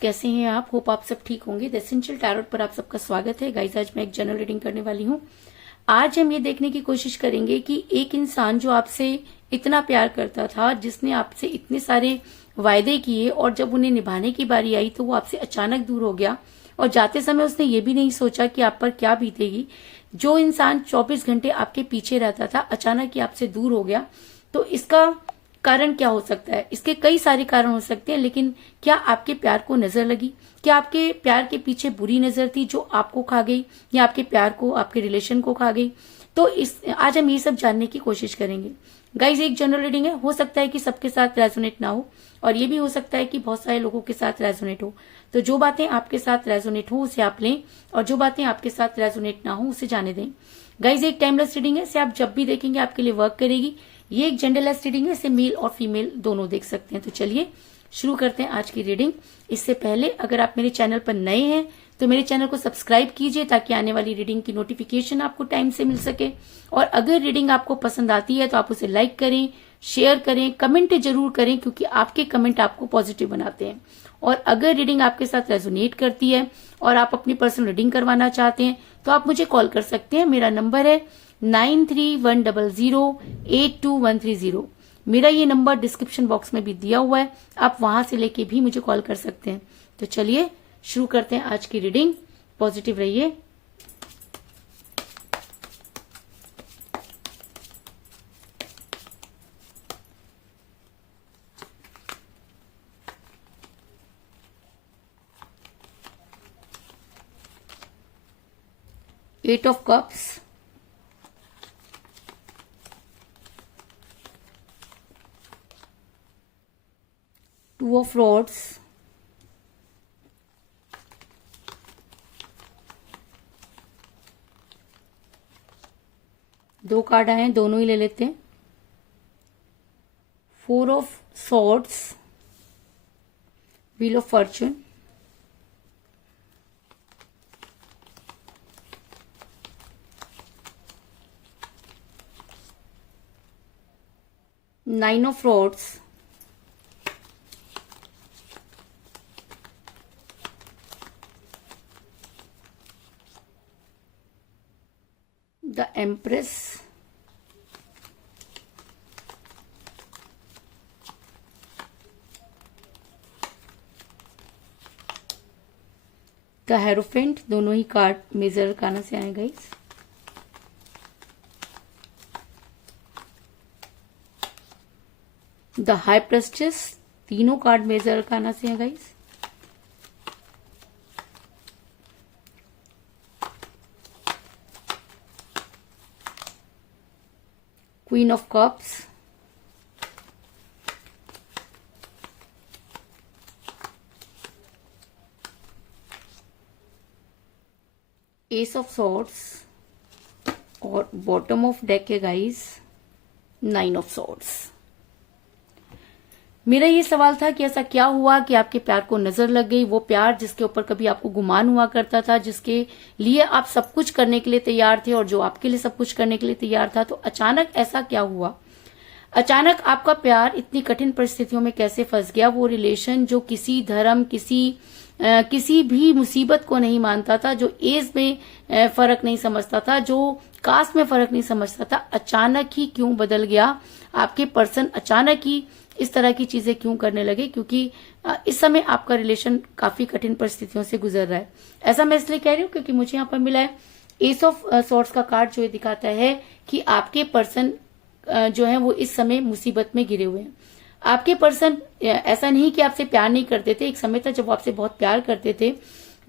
कैसे हैं आप? होप आप सब ठीक होंगे। द एसेंशियल टैरोट पर आप सबका स्वागत है। गाइस, आज मैं एक जनरल रीडिंग करने वाली हूँ। आज हम ये देखने की कोशिश करेंगे कि एक इंसान जो आपसे इतना प्यार करता था, जिसने आपसे इतने सारे वायदे किए और जब उन्हें निभाने की बारी आई तो वो आपसे अचानक दूर हो गया और जाते समय उसने ये भी नहीं सोचा कि आप पर क्या बीतेगी। जो इंसान 24 घंटे आपके पीछे रहता था, अचानक ही आपसे दूर हो गया। तो इसका कारण क्या हो सकता है? इसके कई सारे कारण हो सकते हैं, लेकिन क्या आपके प्यार को नजर लगी? क्या आपके प्यार के पीछे बुरी नजर थी जो आपको खा गई, या आपके प्यार को, आपके रिलेशन को खा गई? तो आज हम ये सब जानने की कोशिश करेंगे। गाइज, एक जनरल रीडिंग है, हो सकता है कि सबके साथ रेजोनेट ना हो, और ये भी हो सकता है कि बहुत सारे लोगों के साथ रेजोनेट हो। तो जो बातें आपके साथ रेजोनेट हो उसे आप लें, और जो बातें आपके साथ रेजोनेट ना हो उसे जाने दें। गाइज, एक टाइमलेस रीडिंग है, इसे आप जब भी देखेंगे आपके लिए वर्क करेगी। ये एक जेंडरलेस रीडिंग है, इसे मेल और फीमेल दोनों देख सकते हैं। तो चलिए शुरू करते हैं आज की रीडिंग। इससे पहले अगर आप मेरे चैनल पर नए हैं तो मेरे चैनल को सब्सक्राइब कीजिए, ताकि आने वाली रीडिंग की नोटिफिकेशन आपको टाइम से मिल सके। और अगर रीडिंग आपको पसंद आती है तो आप उसे लाइक करें, शेयर करें, कमेंट जरूर करें, क्योंकि आपके कमेंट आपको पॉजिटिव बनाते हैं। और अगर रीडिंग आपके साथ रेजोनेट करती है और आप अपनी पर्सनल रीडिंग करवाना चाहते हैं तो आप मुझे कॉल कर सकते हैं। मेरा नंबर है 9310082130। मेरा ये नंबर डिस्क्रिप्शन बॉक्स में भी दिया हुआ है, आप वहां से लेके भी मुझे कॉल कर सकते हैं। तो चलिए शुरू करते हैं आज की रीडिंग। पॉजिटिव रहिए। Eight of cups, two of rods, दो कार्ड आए हैं, दोनों ही ले लेते हैं। Four of swords, wheel of fortune, nine of rods, the empress, the hierophant. दोनों ही कार्ड मेजर अरकाना से आए गाइस। The high priestess. तीनों कार्ड मेजर अरकाना से हैं guys. Queen of cups, ace of swords, और बॉटम ऑफ डेक है guys nine of swords. मेरा ये सवाल था कि ऐसा क्या हुआ कि आपके प्यार को नजर लग गई? वो प्यार जिसके ऊपर कभी आपको गुमान हुआ करता था, जिसके लिए आप सब कुछ करने के लिए तैयार थे और जो आपके लिए सब कुछ करने के लिए तैयार था, तो अचानक ऐसा क्या हुआ? अचानक आपका प्यार इतनी कठिन परिस्थितियों में कैसे फंस गया? वो रिलेशन जो किसी धर्म, किसी भी मुसीबत को नहीं मानता था, जो एज में फर्क नहीं समझता था, जो कास्ट में फर्क नहीं समझता था, अचानक ही क्यों बदल गया? आपके पर्सन अचानक ही इस तरह की चीजें क्यों करने लगे? क्योंकि इस समय आपका रिलेशन काफी कठिन परिस्थितियों से गुजर रहा है। ऐसा मैं इसलिए कह रही हूँ क्योंकि मुझे यहाँ पर मिला है एस ऑफ सॉर्ड्स का कार्ड, जो ये दिखाता है कि आपके पर्सन जो है वो इस समय मुसीबत में घिरे हुए हैं। आपके पर्सन ऐसा नहीं कि आपसे प्यार नहीं करते थे, एक समय था जब वो आपसे बहुत प्यार करते थे,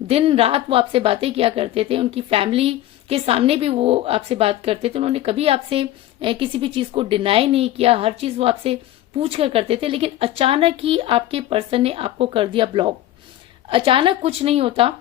दिन रात वो आपसे बातें किया करते थे, उनकी फैमिली के सामने भी वो आपसे बात करते थे, उन्होंने कभी आपसे किसी भी चीज को डिनाई नहीं किया, हर चीज वो आपसे पूछ कर करते थे। लेकिन अचानक ही आपके पर्सन ने आपको कर दिया ब्लॉक। अचानक कुछ नहीं होता,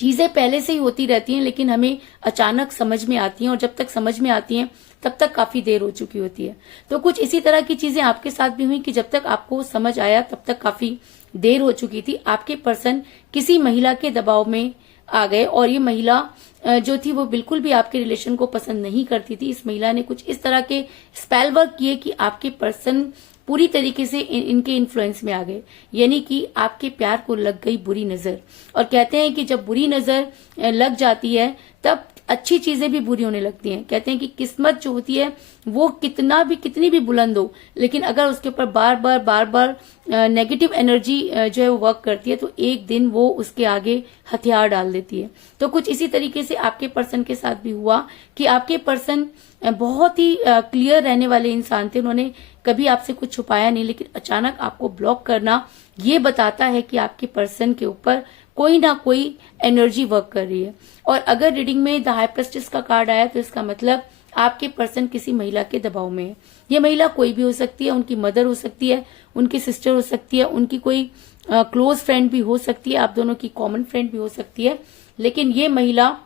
चीजें पहले से ही होती रहती हैं, लेकिन हमें अचानक समझ में आती हैं, और जब तक समझ में आती हैं तब तक काफी देर हो चुकी होती है। तो कुछ इसी तरह की चीजें आपके साथ भी हुई कि जब तक आपको समझ आया तब तक काफी देर हो चुकी थी। आपके पर्सन किसी महिला के दबाव में आ गए, और ये महिला जो थी वो बिल्कुल भी आपके रिलेशन को पसंद नहीं करती थी। इस महिला ने कुछ इस तरह के स्पेल वर्क किए कि आपके पर्सन पूरी तरीके से इनके इन्फ्लुएंस में आ गए, यानी कि आपके प्यार को लग गई बुरी नजर। और कहते हैं कि जब बुरी नजर लग जाती है तब अच्छी चीजें भी बुरी होने लगती हैं। कहते हैं कि किस्मत जो होती है वो कितनी भी बुलंद हो, लेकिन अगर उसके ऊपर बार बार नेगेटिव एनर्जी जो है वो वर्क करती है तो एक दिन वो उसके आगे हथियार डाल देती है। तो कुछ इसी तरीके से आपके पर्सन के साथ भी हुआ कि आपके पर्सन बहुत ही क्लियर रहने वाले इंसान थे, उन्होंने कभी आपसे कुछ छुपाया नहीं, लेकिन अचानक आपको ब्लॉक करना ये बताता है कि आपके पर्सन के ऊपर कोई ना कोई एनर्जी वर्क कर रही है। और अगर रीडिंग में द हाई प्रेस्टिस का कार्ड आया तो इसका मतलब आपके पर्सन किसी महिला के दबाव में है। ये महिला कोई भी हो सकती है, उनकी मदर हो सकती है, उनकी सिस्टर हो सकती है, उनकी कोई क्लोज फ्रेंड भी हो सकती है, आप दोनों की कॉमन फ्रेंड भी हो सकती है। लेकिन ये महिला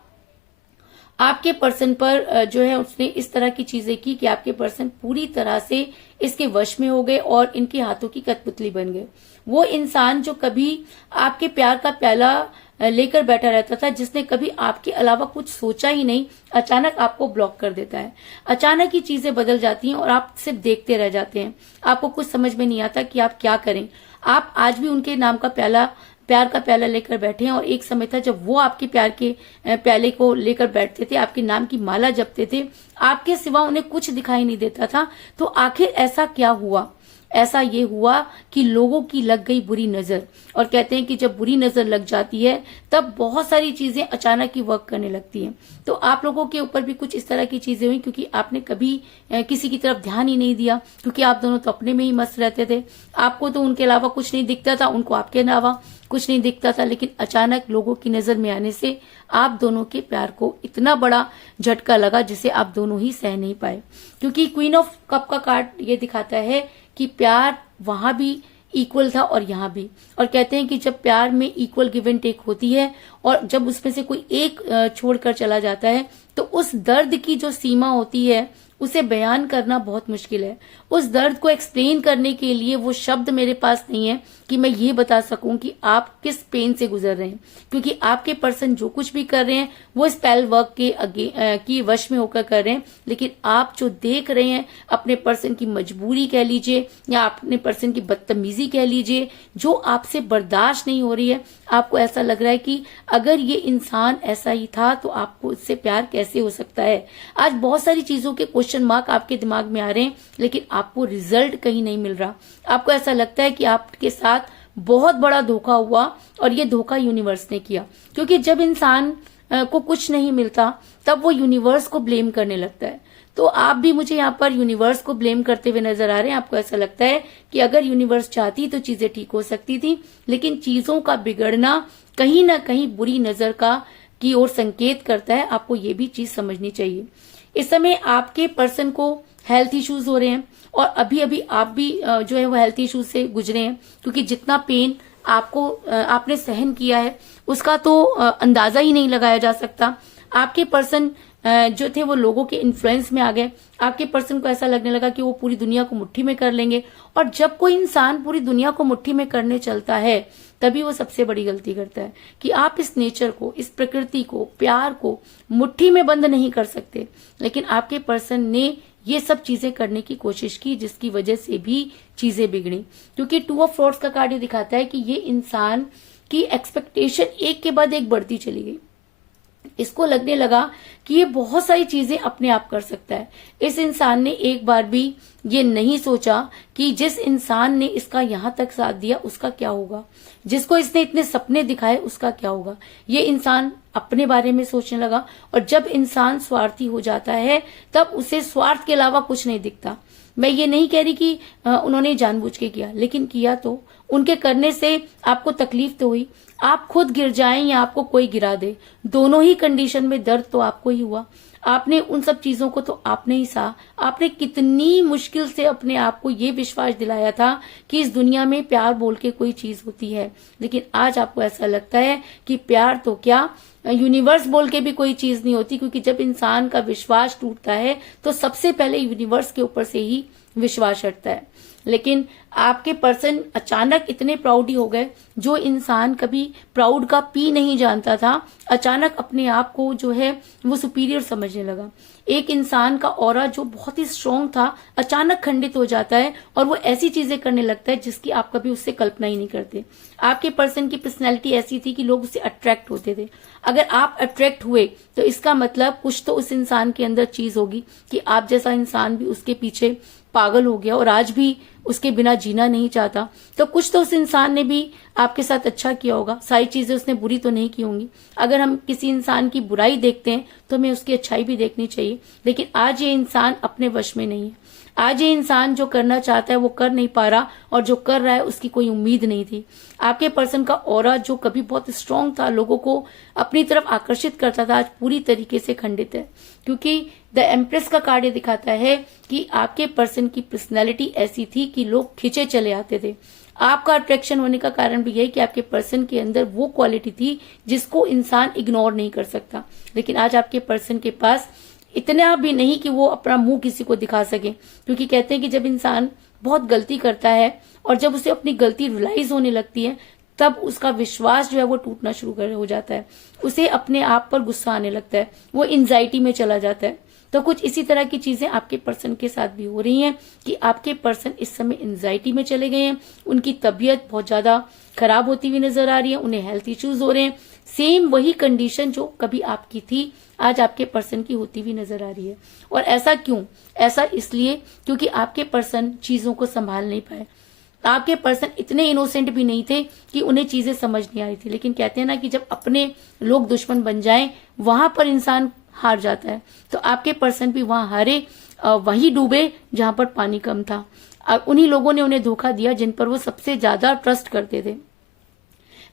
आपके पर्सन पर जो है उसने इस तरह की चीजें की कि आपके पर्सन पूरी तरह से इसके वश में हो गए और इनके हाथों की कठपुतली बन गए। वो इंसान जो कभी आपके प्यार का प्याला लेकर बैठा रहता था, जिसने कभी आपके अलावा कुछ सोचा ही नहीं, अचानक आपको ब्लॉक कर देता है। अचानक ही चीजें बदल जाती हैं और आप सिर्फ देखते रह जाते हैं। आपको कुछ समझ में नहीं आता कि आप क्या करें। आप आज भी उनके नाम का प्यार का प्याला लेकर बैठे हैं और एक समय था जब वो आपके प्यार के प्याले को लेकर बैठते थे, आपके नाम की माला जपते थे, आपके सिवा उन्हें कुछ दिखाई नहीं देता था। तो आखिर ऐसा क्या हुआ? ऐसा ये हुआ कि लोगों की लग गई बुरी नजर। और कहते हैं कि जब बुरी नजर लग जाती है तब बहुत सारी चीजें अचानक ही वर्क करने लगती हैं। तो आप लोगों के ऊपर भी कुछ इस तरह की चीजें हुई, क्योंकि आपने कभी किसी की तरफ ध्यान ही नहीं दिया, क्योंकि आप दोनों तो अपने में ही मस्त रहते थे। आपको तो उनके अलावा कुछ नहीं दिखता था, उनको आपके अलावा कुछ नहीं दिखता था। लेकिन अचानक लोगों की नजर में आने से आप दोनों के प्यार को इतना बड़ा झटका लगा जिसे आप दोनों ही सह नहीं पाए। क्योंकि क्वीन ऑफ कप का कार्ड ये दिखाता है कि प्यार वहां भी इक्वल था और यहाँ भी। और कहते हैं कि जब प्यार में इक्वल गिव एंड टेक होती है और जब उसमें से कोई एक छोड़कर चला जाता है तो उस दर्द की जो सीमा होती है उसे बयान करना बहुत मुश्किल है। उस दर्द को एक्सप्लेन करने के लिए वो शब्द मेरे पास नहीं है कि मैं ये बता सकूं कि आप किस पेन से गुजर रहे हैं, क्योंकि आपके पर्सन जो कुछ भी कर रहे हैं वो स्पेल वर्क की वश में होकर कर रहे हैं। लेकिन आप जो देख रहे हैं अपने पर्सन की मजबूरी कह लीजिए या अपने पर्सन की बदतमीजी कह लीजिए, जो आपसे बर्दाश्त नहीं हो रही है। आपको ऐसा लग रहा है कि अगर ये इंसान ऐसा ही था तो आपको इससे प्यार कैसे हो सकता है। आज बहुत सारी चीजों के क्वेश्चन मार्क आपके दिमाग में आ रहे हैं, लेकिन आपको रिजल्ट कहीं नहीं मिल रहा। आपको ऐसा लगता है कि आपके साथ बहुत बड़ा धोखा हुआ और ये धोखा यूनिवर्स ने किया, क्योंकि जब इंसान को कुछ नहीं मिलता तब वो यूनिवर्स को ब्लेम करने लगता है। तो आप भी मुझे यहाँ पर यूनिवर्स को ब्लेम करते हुए नजर आ रहे हैं। आपको ऐसा लगता है कि अगर यूनिवर्स चाहती तो चीजें ठीक हो सकती थी, लेकिन चीजों का बिगड़ना कहीं ना कहीं बुरी नजर की ओर संकेत करता है। आपको ये भी चीज समझनी चाहिए। इस समय आपके पर्सन को हेल्थ इश्यूज हो रहे हैं और अभी अभी आप भी जो है वो हेल्थ इश्यूज से गुजरे हैं, क्योंकि जितना पेन आपने सहन किया है उसका तो अंदाजा ही नहीं लगाया जा सकता। आपके पर्सन जो थे वो लोगों के इन्फ्लुएंस में आ गए। आपके पर्सन को ऐसा लगने लगा कि वो पूरी दुनिया को मुट्ठी में कर लेंगे, और जब कोई इंसान पूरी दुनिया को मुट्ठी में करने चलता है तभी वो सबसे बड़ी गलती करता है कि आप इस नेचर को, इस प्रकृति को, प्यार को मुट्ठी में बंद नहीं कर सकते। लेकिन आपके पर्सन ने ये सब चीजें करने की कोशिश की, जिसकी वजह से भी चीजें बिगड़ी। क्योंकि टू ऑफ स्वॉर्ड्स का कार्ड ये दिखाता है कि ये इंसान की एक्सपेक्टेशन एक के बाद एक बढ़ती चली गई। इसको लगने लगा कि ये बहुत सारी चीजें अपने आप कर सकता है। इस इंसान ने एक बार भी ये नहीं सोचा कि जिस इंसान ने इसका यहाँ तक साथ दिया उसका क्या होगा, जिसको इसने इतने सपने दिखाए उसका क्या होगा। ये इंसान अपने बारे में सोचने लगा, और जब इंसान स्वार्थी हो जाता है तब उसे स्वार्थ के अलावा कुछ नहीं दिखता। मैं ये नहीं कह रही कि उन्होंने जानबूझ के किया, लेकिन किया तो उनके करने से आपको तकलीफ तो हुई। आप खुद गिर जाएं या आपको कोई गिरा दे, दोनों ही कंडीशन में दर्द तो आपको ही हुआ। आपने उन सब चीजों को तो आपने ही सहा। आपने कितनी मुश्किल से अपने आप को ये विश्वास दिलाया था कि इस दुनिया में प्यार बोल के कोई चीज होती है, लेकिन आज आपको ऐसा लगता है कि प्यार तो क्या, यूनिवर्स बोल के भी कोई चीज नहीं होती। क्योंकि जब इंसान का विश्वास टूटता है तो सबसे पहले यूनिवर्स के ऊपर से ही विश्वास हटता है। लेकिन आपके पर्सन अचानक इतने प्राउड हो गए, जो इंसान कभी प्राउड का पी नहीं जानता था, अचानक अपने आप को जो है वो सुपीरियर समझने लगा। एक इंसान का ऑरा जो बहुत ही स्ट्रांग था अचानक खंडित हो जाता है और वो ऐसी चीजें करने लगता है जिसकी आप कभी उससे कल्पना ही नहीं करते। आपके पर्सन की पर्सनैलिटी ऐसी थी कि लोग उससे अट्रैक्ट होते थे। अगर आप अट्रैक्ट हुए तो इसका मतलब कुछ तो उस इंसान के अंदर चीज होगी कि आप जैसा इंसान भी उसके पीछे पागल हो गया और आज भी उसके बिना जीना नहीं चाहता। तो कुछ तो उस इंसान ने भी आपके साथ अच्छा किया होगा, सारी चीजें उसने बुरी तो नहीं की होंगी। अगर हम किसी इंसान की बुराई देखते हैं तो हमें उसकी अच्छाई भी देखनी चाहिए, लेकिन आज ये इंसान अपने वश में नहीं है। आज ये इंसान जो करना चाहता है वो कर नहीं पा रहा, और जो कर रहा है उसकी कोई उम्मीद नहीं थी। आपके पर्सन का ऑरा जो कभी बहुत स्ट्रांग था, लोगों को अपनी तरफ आकर्षित करता था, आज पूरी तरीके से खंडित है। क्योंकि द एम्प्रेस का कार्ड दिखाता है कि आपके पर्सन की पर्सनैलिटी ऐसी थी कि लोग खींचे चले आते थे। आपका अट्रैक्शन होने का कारण भी यही कि आपके पर्सन के अंदर वो क्वालिटी थी जिसको इंसान इग्नोर नहीं कर सकता। लेकिन आज आपके पर्सन के पास इतना भी नहीं कि वो अपना मुंह किसी को दिखा सके, क्योंकि कहते हैं कि जब इंसान बहुत गलती करता है और जब उसे अपनी गलती रियलाइज होने लगती है तब उसका विश्वास जो है वो टूटना शुरू हो जाता है, उसे अपने आप पर गुस्सा आने लगता है, वो एंजाइटी में चला जाता है। तो कुछ इसी तरह की चीजें आपके पर्सन के साथ भी हो रही हैं कि आपके पर्सन इस समय एंजाइटी में चले गए हैं, उनकी तबीयत बहुत ज्यादा खराब होती हुई नजर आ रही है, उन्हें हेल्थ इश्यूज हो रहे हैं। सेम वही कंडीशन जो कभी आपकी थी आज आपके पर्सन की होती हुई नजर आ रही है। और ऐसा क्यों? ऐसा इसलिए क्योंकि आपके पर्सन चीजों को संभाल नहीं पाए। आपके पर्सन इतने इनोसेंट भी नहीं थे कि उन्हें चीजें समझ नहीं आ रही थी। लेकिन कहते हैं ना कि जब अपने लोग दुश्मन बन जाएं वहां पर इंसान हार जाता है। तो आपके पर्सन भी वहां हारे, वहीं डूबे जहां पर पानी कम था। उन्हीं लोगों ने उन्हें धोखा दिया जिन पर वो सबसे ज्यादा ट्रस्ट करते थे।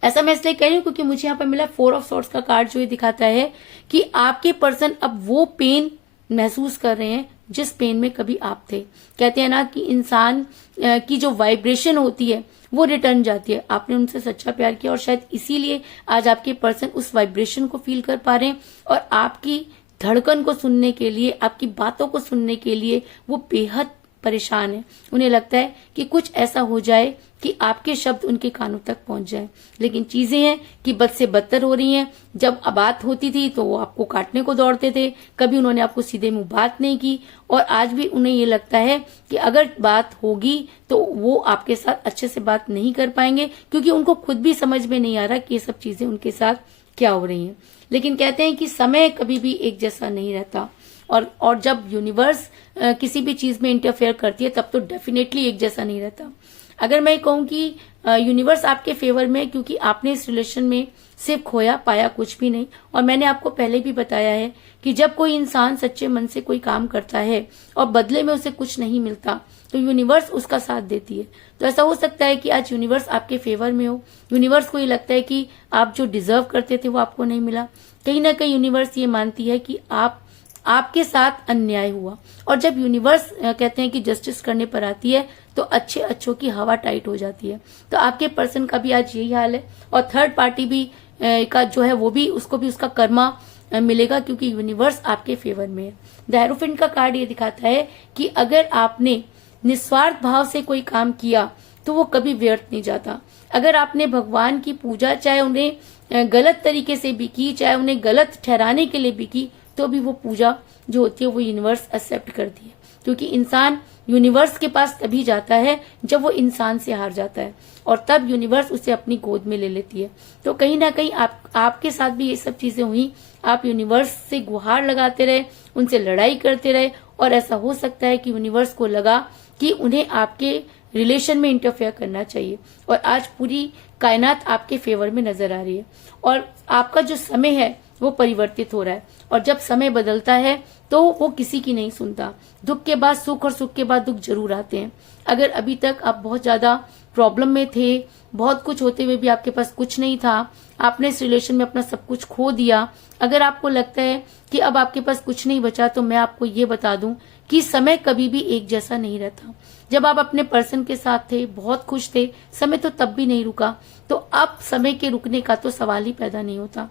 ऐसा मैं इसलिए कह रही हूँ क्योंकि मुझे यहाँ पर मिला 4 ऑफ सॉर्ड्स का कार्ड, जो ये दिखाता है कि आपके पर्सन अब वो पेन महसूस कर रहे हैं जिस पेन में कभी आप थे। कहते हैं ना कि इंसान की जो वाइब्रेशन होती है वो रिटर्न जाती है। आपने उनसे सच्चा प्यार किया और शायद इसीलिए आज आपके पर्सन उस वाइब्रेशन को फील कर पा रहे हैं, और आपकी धड़कन को सुनने के लिए, आपकी बातों को सुनने के लिए वो बेहद परेशान है। उन्हें लगता है कि कुछ ऐसा हो जाए कि आपके शब्द उनके कानों तक पहुंच जाए। लेकिन चीजें हैं कि बद से बदतर हो रही हैं। जब बात होती थी तो वो आपको काटने को दौड़ते थे, कभी उन्होंने आपको सीधे मुंह बात नहीं की, और आज भी उन्हें ये लगता है कि अगर बात होगी तो वो आपके साथ अच्छे से बात नहीं कर पाएंगे, क्योंकि उनको खुद भी समझ में नहीं आ रहा कि ये सब चीजें उनके साथ क्या हो रही हैं। लेकिन कहते हैं कि समय कभी भी एक जैसा नहीं रहता, और जब यूनिवर्स किसी भी चीज में इंटरफेयर करती है तब तो डेफिनेटली एक जैसा नहीं रहता। अगर मैं कहूँ कि यूनिवर्स आपके फेवर में, क्योंकि आपने इस रिलेशन में सिर्फ खोया पाया कुछ भी नहीं। और मैंने आपको पहले भी बताया है कि जब कोई इंसान सच्चे मन से कोई काम करता है और बदले में उसे कुछ नहीं मिलता तो यूनिवर्स उसका साथ देती है। तो ऐसा हो सकता है कि आज यूनिवर्स आपके फेवर में हो, यूनिवर्स को ये लगता है कि आप जो डिजर्व करते थे वो आपको नहीं मिला। कहीं ना कहीं यूनिवर्स ये मानती है कि आपके साथ अन्याय हुआ। और जब यूनिवर्स कहते हैं कि जस्टिस करने पर आती है तो अच्छे अच्छों की हवा टाइट हो जाती है। तो आपके पर्सन का भी आज यही हाल है, और थर्ड पार्टी भी का जो है वो भी, उसको भी उसका कर्मा मिलेगा, क्योंकि यूनिवर्स आपके फेवर में है। द हेरोफेंट का कार्ड ये दिखाता है कि अगर आपने निस्वार्थ भाव से कोई काम किया तो वो कभी व्यर्थ नहीं जाता। अगर आपने भगवान की पूजा चाहे उन्हें गलत तरीके से भी की, चाहे उन्हें गलत ठहराने के लिए भी की, तो भी वो पूजा जो होती है वो यूनिवर्स एक्सेप्ट करती है। क्योंकि इंसान यूनिवर्स के पास तभी जाता है जब वो इंसान से हार जाता है, और तब यूनिवर्स उसे अपनी गोद में ले लेती है। तो कहीं ना कहीं आपके साथ भी ये सब चीजें हुई। आप यूनिवर्स से गुहार लगाते रहे, उनसे लड़ाई करते रहे, और ऐसा हो सकता है कि यूनिवर्स को लगा कि उन्हें आपके रिलेशन में इंटरफेयर करना चाहिए, और आज पूरी कायनात आपके फेवर में नजर आ रही है। और आपका जो समय है वो परिवर्तित हो रहा है, और जब समय बदलता है तो वो किसी की नहीं सुनता। दुख के बाद सुख और सुख के बाद दुख जरूर आते हैं। अगर अभी तक आप बहुत ज्यादा प्रॉब्लम में थे, बहुत कुछ होते हुए भी आपके पास कुछ नहीं था, आपने इस रिलेशन में अपना सब कुछ खो दिया, अगर आपको लगता है कि अब आपके पास कुछ नहीं बचा, तो मैं आपको ये बता दूं कि समय कभी भी एक जैसा नहीं रहता। जब आप अपने पर्सन के साथ थे, बहुत खुश थे, समय तो तब भी नहीं रुका, तो अब समय के रुकने का तो सवाल ही पैदा नहीं होता।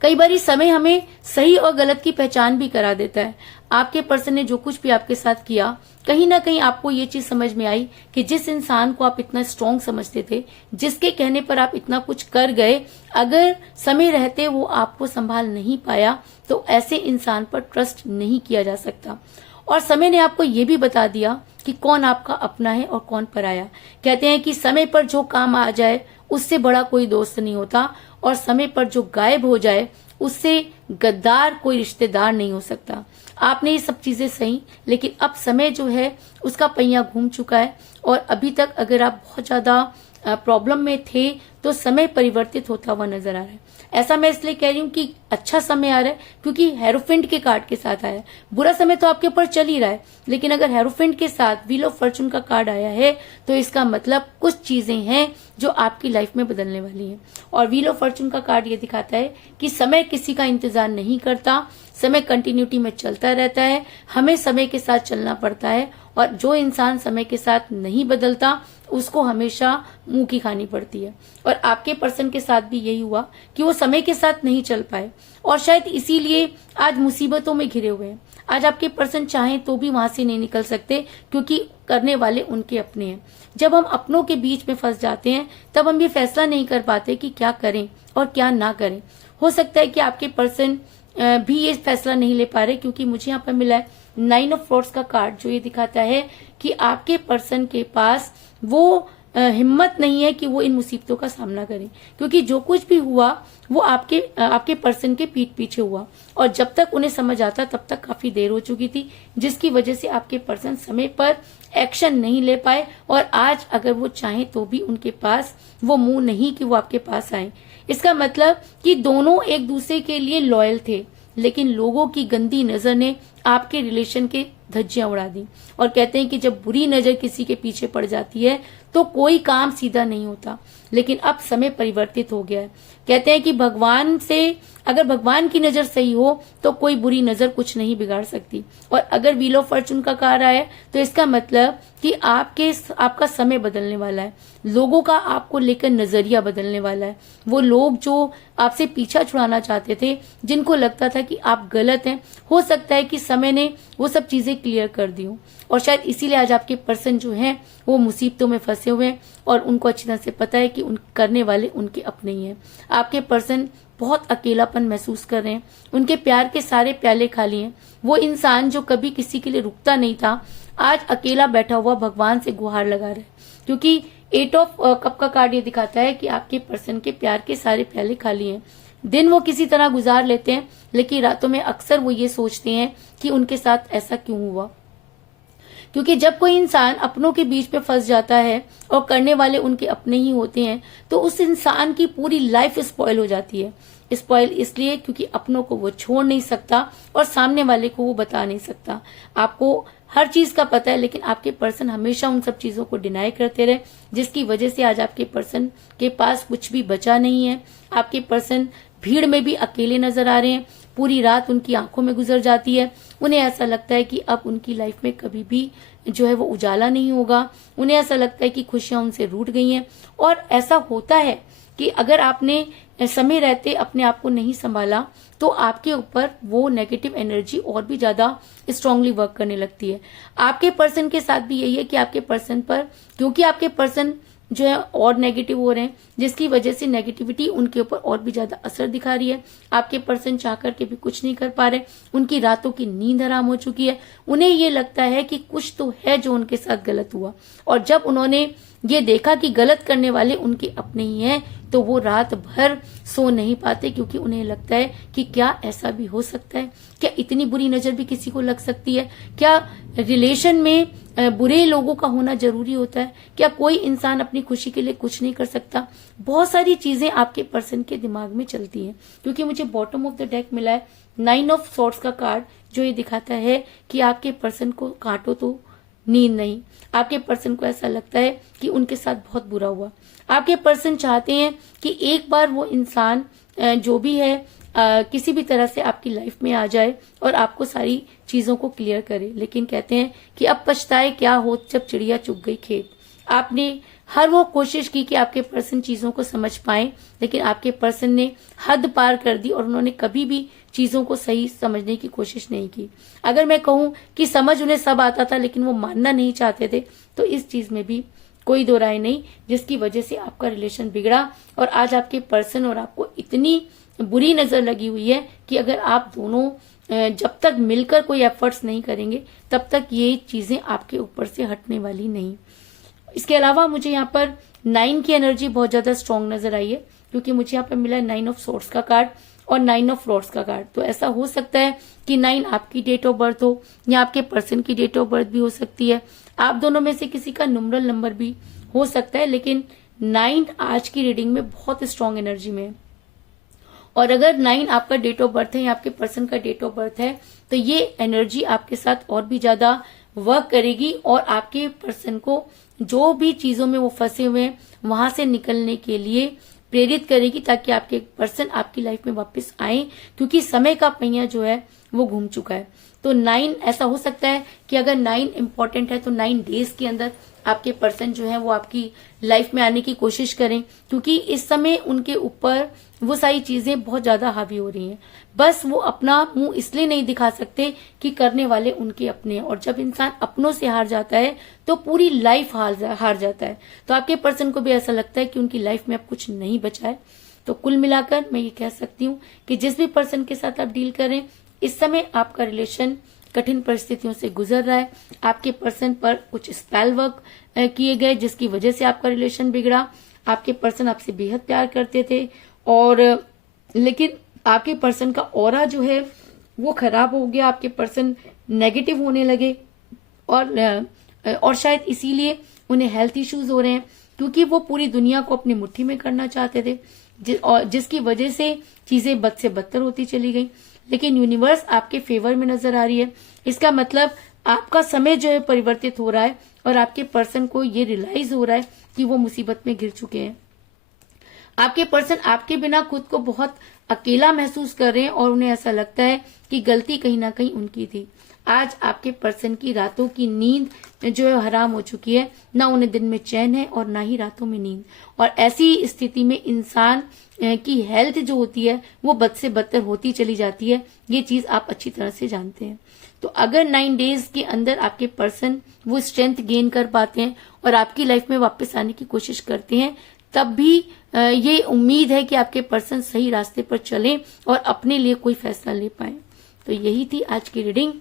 कई बार समय हमें सही और गलत की पहचान भी करा देता है। आपके पर्सन ने जो कुछ भी आपके साथ किया, कहीं ना कहीं आपको ये चीज समझ में आई कि जिस इंसान को आप इतना स्ट्रांग समझते थे, जिसके कहने पर आप इतना कुछ कर गए, अगर समय रहते वो आपको संभाल नहीं पाया तो ऐसे इंसान पर ट्रस्ट नहीं किया जा सकता। और समय ने आपको ये भी बता दिया कि कौन आपका अपना है और कौन पराया। कहते हैं कि समय पर जो काम आ जाए उससे बड़ा कोई दोस्त नहीं होता, और समय पर जो गायब हो जाए उससे गद्दार कोई रिश्तेदार नहीं हो सकता। आपने ये सब चीजें सही, लेकिन अब समय जो है उसका पहिया घूम चुका है, और अभी तक अगर आप बहुत ज्यादा प्रॉब्लम में थे तो समय परिवर्तित होता हुआ नजर आ रहा है। ऐसा मैं इसलिए कह रही हूँ कि अच्छा समय आ रहा है क्योंकि हेरोफेंट के कार्ड के साथ आया है। बुरा समय तो आपके ऊपर चल ही रहा है, लेकिन अगर हेरोफेंट के साथ व्हील ऑफ फॉर्चून का कार्ड आया है तो इसका मतलब कुछ चीजें हैं जो आपकी लाइफ में बदलने वाली हैं। और व्हील ऑफ फॉर्चून का कार्ड ये दिखाता है कि समय किसी का इंतजार नहीं करता, समय कंटिन्यूटी में चलता रहता है, हमें समय के साथ चलना पड़ता है, और जो इंसान समय के साथ नहीं बदलता उसको हमेशा मुंह की खानी पड़ती है। और आपके पर्सन के साथ भी यही हुआ कि वो समय के साथ नहीं चल पाए, और शायद इसीलिए आज मुसीबतों में घिरे हुए हैं। आज आपके पर्सन चाहें तो भी वहां से नहीं निकल सकते, क्योंकि करने वाले उनके अपने हैं। जब हम अपनों के बीच में फंस जाते हैं तब हम ये फैसला नहीं कर पाते कि क्या करें और क्या ना करें। हो सकता है कि आपके पर्सन भी ये फैसला नहीं ले पा रहे, क्योंकि मुझे यहाँ पर मिला है 9 ऑफ स्वॉर्ड्स का कार्ड, जो ये दिखाता है कि आपके पर्सन के पास वो हिम्मत नहीं है कि वो इन मुसीबतों का सामना करें, क्योंकि जो कुछ भी हुआ वो आपके पर्सन के पीठ पीछे हुआ, और जब तक उन्हें समझ आता तब तक काफी देर हो चुकी थी, जिसकी वजह से आपके पर्सन समय पर एक्शन नहीं ले पाए। और आज अगर वो चाहें तो भी उनके पास वो मुंह नहीं कि वो आपके पास आए। इसका मतलब कि दोनों एक दूसरे के लिए लॉयल थे, लेकिन लोगों की गंदी नजर ने आपके रिलेशन के धज्जियां उड़ा दी। और कहते हैं कि जब बुरी नजर किसी के पीछे पड़ जाती है तो कोई काम सीधा नहीं होता, लेकिन अब समय परिवर्तित हो गया है। कहते हैं कि भगवान से अगर भगवान की नजर सही हो तो कोई बुरी नजर कुछ नहीं बिगाड़ सकती। और अगर व्हील ऑफ फॉर्चून का कार्ड आया तो इसका मतलब कि आपका समय बदलने वाला है, लोगों का आपको लेकर नजरिया बदलने वाला है। वो लोग जो आपसे पीछा छुड़ाना चाहते थे, जिनको लगता था कि आप गलत हैं, हो सकता है कि समय ने वो सब चीजें क्लियर कर दी हो, और शायद इसीलिए आज आपके पर्सन जो हैं वो मुसीबतों में फंसे हुए हैं, और उनको अच्छी तरह से पता है कि उन करने वाले उनके अपने ही हैं। आपके पर्सन बहुत अकेलापन महसूस कर रहे हैं, उनके प्यार के सारे प्याले खाली हैं। वो इंसान जो कभी किसी के लिए रुकता नहीं था, आज अकेला बैठा हुआ भगवान से गुहार लगा रहा है, क्योंकि 8 ऑफ कप का कार्ड ये दिखाता है कि आपके पर्सन के प्यार के सारे प्याले खाली हैं। दिन वो किसी तरह गुजार लेते हैं, लेकिन रातों में अक्सर वो ये सोचते हैं कि उनके साथ ऐसा क्यों हुआ। क्योंकि जब कोई इंसान अपनों के बीच में फंस जाता है और करने वाले उनके अपने ही होते हैं, तो उस इंसान की पूरी लाइफ स्पॉइल हो जाती है। स्पॉइल इसलिए क्योंकि अपनों को वो छोड़ नहीं सकता और सामने वाले को वो बता नहीं सकता। आपको हर चीज का पता है, लेकिन आपके पर्सन हमेशा उन सब चीजों को डिनाई करते रहे, जिसकी वजह से आज आपके पर्सन के पास कुछ भी बचा नहीं है। आपके पर्सन भीड़ में भी अकेले नजर आ रहे हैं, पूरी रात उनकी आंखों में गुजर जाती है। उन्हें ऐसा लगता है कि अब उनकी लाइफ में कभी भी जो है वो उजाला नहीं होगा। उन्हें ऐसा लगता है कि खुशियां उनसे रूठ गई हैं, और ऐसा होता है कि अगर आपने समय रहते अपने आप को नहीं संभाला तो आपके ऊपर वो नेगेटिव एनर्जी और भी ज्यादा स्ट्रांगली वर्क करने लगती है। आपके पर्सन के साथ भी यही है कि आपके पर्सन पर, क्योंकि आपके पर्सन जो है और नेगेटिव हो रहे हैं, जिसकी वजह से नेगेटिविटी उनके ऊपर और भी ज्यादा असर दिखा रही है। आपके पर्सन चाह करके भी कुछ नहीं कर पा रहे, उनकी रातों की नींद हराम हो चुकी है। उन्हें ये लगता है कि कुछ तो है जो उनके साथ गलत हुआ, और जब उन्होंने ये देखा कि गलत करने वाले उनके अपने ही हैं, तो वो रात भर सो नहीं पाते, क्योंकि उन्हें लगता है कि क्या ऐसा भी हो सकता है, क्या इतनी बुरी नजर भी किसी को लग सकती है, क्या रिलेशन में बुरे लोगों का होना जरूरी होता है, क्या कोई इंसान अपनी खुशी के लिए कुछ नहीं कर सकता। बहुत सारी चीजें आपके पर्सन के दिमाग में चलती हैं, क्योंकि मुझे बॉटम ऑफ द डेक मिला है 9 ऑफ स्वॉर्ड्स का कार्ड, जो ये दिखाता है कि आपके पर्सन को काटो तो नींद नहीं। आपके पर्सन को ऐसा लगता है कि उनके साथ बहुत बुरा हुआ। आपके पर्सन चाहते हैं कि एक बार वो इंसान जो भी है किसी भी तरह से आपकी लाइफ में आ जाए और आपको सारी चीजों को क्लियर करे, लेकिन कहते हैं कि अब पछताए क्या हो जब चिड़िया चुग गई खेत। आपने हर वो कोशिश की कि आपके पर्सन चीजों को समझ पाए, लेकिन आपके पर्सन ने हद पार कर दी और उन्होंने कभी भी चीजों को सही समझने की कोशिश नहीं की। अगर मैं कहूं कि समझ उन्हें सब आता था लेकिन वो मानना नहीं चाहते थे, तो इस चीज में भी कोई दो राय नहीं, जिसकी वजह से आपका रिलेशन बिगड़ा और आज आपके पर्सन और आपको इतनी बुरी नजर लगी हुई है कि अगर आप दोनों जब तक मिलकर कोई एफर्ट्स नहीं करेंगे तब तक ये चीजें आपके ऊपर से हटने वाली नहीं। इसके अलावा मुझे यहाँ पर 9 की एनर्जी बहुत ज्यादा स्ट्रांग नजर आई है, क्योंकि मुझे यहाँ पर मिला है 9 ऑफ सोर्ड्स का कार्ड और 9 ऑफ रोड्स का कार्ड। तो ऐसा हो सकता है कि 9 आपकी डेट ऑफ बर्थ हो या आपके पर्सन की डेट ऑफ बर्थ भी हो सकती है, आप दोनों में से किसी का न्यूमरल नंबर भी हो सकता है, लेकिन 9 आज की रीडिंग में बहुत स्ट्रांग एनर्जी में है। और अगर 9 आपका डेट ऑफ बर्थ है या आपके पर्सन का डेट ऑफ बर्थ है, तो ये एनर्जी आपके साथ और भी ज्यादा वर्क करेगी और आपके पर्सन को जो भी चीजों में वो फंसे हुए हैं वहां से निकलने के लिए प्रेरित करेगी, ताकि आपके पर्सन आपकी लाइफ में वापस आए, क्योंकि समय का पहिया जो है वो घूम चुका है। तो 9 ऐसा हो सकता है कि अगर 9 इंपॉर्टेंट है तो 9 डेज के अंदर आपके पर्सन जो है वो आपकी लाइफ में आने की कोशिश करें, क्योंकि इस समय उनके ऊपर वो सारी चीजें बहुत ज्यादा हावी हो रही हैं। बस वो अपना मुंह इसलिए नहीं दिखा सकते कि करने वाले उनके अपने हैं, और जब इंसान अपनों से हार जाता है तो पूरी लाइफ हार जाता है। तो आपके पर्सन को भी ऐसा लगता है कि उनकी लाइफ में अब कुछ नहीं बचा है। तो कुल मिलाकर मैं ये कह सकती हूँ कि जिस भी पर्सन के साथ आप डील करें, इस समय आपका रिलेशन कठिन परिस्थितियों से गुजर रहा है। आपके पर्सन पर कुछ स्पेल वर्क किए गए जिसकी वजह से आपका रिलेशन बिगड़ा। आपके पर्सन आपसे बेहद प्यार करते थे और लेकिन आपके पर्सन का ऑरा जो है वो खराब हो गया, आपके पर्सन नेगेटिव होने लगे और शायद इसीलिए उन्हें हेल्थ इश्यूज हो रहे हैं, क्योंकि वो पूरी दुनिया को अपनी मुट्ठी में करना चाहते थे, जिसकी वजह से चीजें बद से बदतर होती चली गई। लेकिन यूनिवर्स आपके फेवर में नजर आ रही है। इसका मतलब आपका समय जो है परिवर्तित हो रहा है और आपके पर्सन को ये रियलाइज हो रहा है कि वो मुसीबत में गिर चुके हैं। आपके पर्सन आपके बिना खुद को बहुत अकेला महसूस कर रहे हैं और उन्हें ऐसा लगता है कि गलती कहीं ना कहीं उनकी थी। आज आपके पर्सन की रातों की नींद जो है हराम हो चुकी है, ना उन्हें दिन में चैन है और ना ही रातों में नींद। और ऐसी स्थिति में इंसान की हेल्थ जो होती है वो बद से बदतर होती चली जाती है। ये चीज आप अच्छी तरह से जानते हैं। तो अगर 9 डेज के अंदर आपके पर्सन वो स्ट्रेंथ गेन कर पाते हैं और आपकी लाइफ में वापस आने की कोशिश करते हैं, तब भी ये उम्मीद है कि आपके पर्सन सही रास्ते पर चलें और अपने लिए कोई फैसला ले पाए। तो यही थी आज की रीडिंग।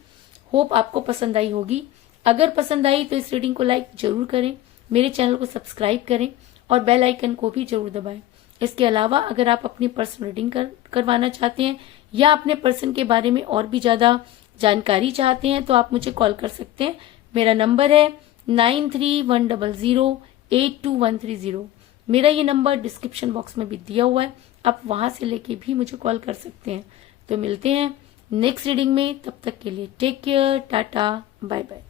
होप आपको पसंद आई होगी। अगर पसंद आई तो इस रीडिंग को लाइक जरूर करें, मेरे चैनल को सब्सक्राइब करें और बेल आइकन को भी जरूर दबाएं। इसके अलावा अगर आप अपनी पर्सन रीडिंग करवाना चाहते हैं या अपने पर्सन के बारे में और भी ज्यादा जानकारी चाहते हैं तो आप मुझे कॉल कर सकते हैं। मेरा नंबर है 9310082130। मेरा ये नंबर डिस्क्रिप्शन बॉक्स में भी दिया हुआ है, आप वहां से लेके भी मुझे कॉल कर सकते हैं। तो मिलते हैं नेक्स्ट रीडिंग में, तब तक के लिए take care, tata, bye bye.